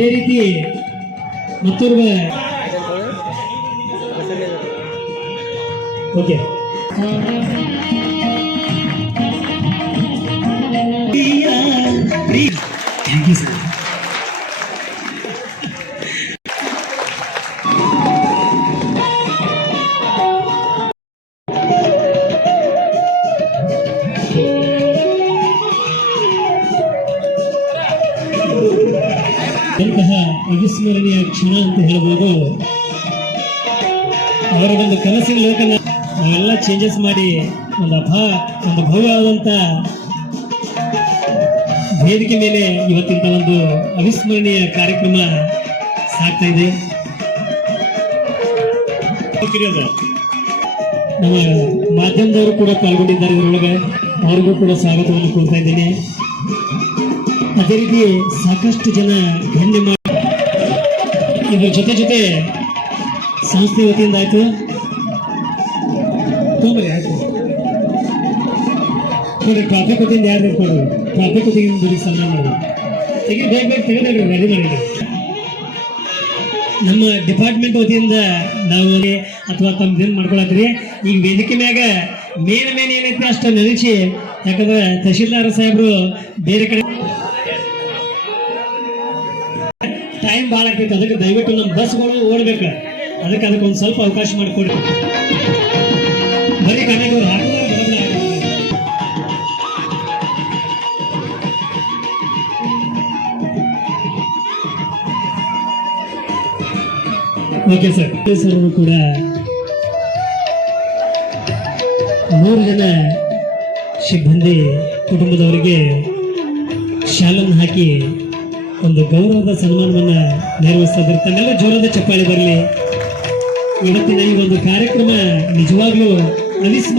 ಅದೇ ರೀತಿ ಮತ್ತೋರ್ವ ಓಕೆ ಥ್ಯಾಂಕ್ ಯು ಸರ್. ಎಂತಹ ಅವಿಸ್ಮರಣೀಯ ಕ್ಷಣ ಅಂತ ಹೇಳ್ಬೋದು. ಅವರ ಒಂದು ಕನಸಿನ ಲೋಕನ ನಾವೆಲ್ಲ ಚೇಂಜಸ್ ಮಾಡಿ ಒಂದು ಭವ್ಯವಾದಂಥ ವೇದಿಕೆ ಮೇಲೆ ಇವತ್ತಿನ ಒಂದು ಅವಿಸ್ಮರಣೀಯ ಕಾರ್ಯಕ್ರಮ ಸಾಗ್ತಾ ಇದೆ. ನಮ್ಮ ಮಾಧ್ಯಮದವರು ಕೂಡ ಪಾಲ್ಗೊಂಡಿದ್ದಾರೆ ಇದರೊಳಗೆ, ಅವ್ರಿಗೂ ಕೂಡ ಸ್ವಾಗತವನ್ನು ಕೋರ್ತಾ ಇದ್ದೇನೆ. ಅದೇ ರೀತಿ ಸಾಕಷ್ಟು ಜನ ಗಣ್ಯ ಇದ್ರ ಜೊತೆ ಸಂಸ್ಥೆ ವತಿಯಿಂದ ಆಯ್ತು ಆಯ್ತು ನೋಡ್ರಿ ಟ್ರಾಫಿಕ್ ವತಿಯಿಂದ ಯಾರು ಕೊಡು ಟ್ರಾಫಿಕ್ ವತಿಯಿಂದ ಸನ್ಮಾನ ಮಾಡಿ ಬೇಗ ತೆಗೆದ್ರಿ ರೆಡಿ ಮಾಡಿದ್ರಿ. ನಮ್ಮ ಡಿಪಾರ್ಟ್ಮೆಂಟ್ ವತಿಯಿಂದ ನಾವು ಅಥವಾ ತಮ್ದೇನು ಮಾಡ್ಕೊಳತ್ರಿ ಈಗ ವೇದಿಕೆ ಮ್ಯಾಗ ಮೇನ್ ಏನೈತಿ ಅಷ್ಟು ನೆನೆಸಿ, ಯಾಕಂದ್ರೆ ತಹಶೀಲ್ದಾರ್ ಸಾಹೇಬ್ರು ಬೇರೆ ಕಡೆ ಟೈಮ್ ಭಾಳ ಆಗ್ತೈತೆ. ಅದಕ್ಕೆ ದಯವಿಟ್ಟು ನಮ್ಮ ಬಸ್ಗಳು ಓಡ್ಬೇಕು, ಅದಕ್ಕೆ ಒಂದು ಸ್ವಲ್ಪ ಅವಕಾಶ ಮಾಡಿಕೊಡಿ. ಬರೀ ಕಣ್ಣೆಗಳು ಓಕೆ ಸರ್. ಸರ್ ಕೂಡ 3 ಜನ ಸಿಬ್ಬಂದಿ ಕುಟುಂಬದವರಿಗೆ ಶಾಲನ್ನು ಹಾಕಿ ಒಂದು ಗೌರವದ ಸನ್ಮಾನವನ್ನ ನೆರವೇರಿಸ್ತಾ ಇದ್ದಾರೆ. ತನ್ನೆಲ್ಲ ಜೋರಾದ ಚಪ್ಪಾಳೆ ಬರಲಿ. ಇವತ್ತಿನ ಈ ಒಂದು ಕಾರ್ಯಕ್ರಮ ನಿಜವಾಗ್ಲೂ ಅವಿಸ್ಮರಣೀಯ.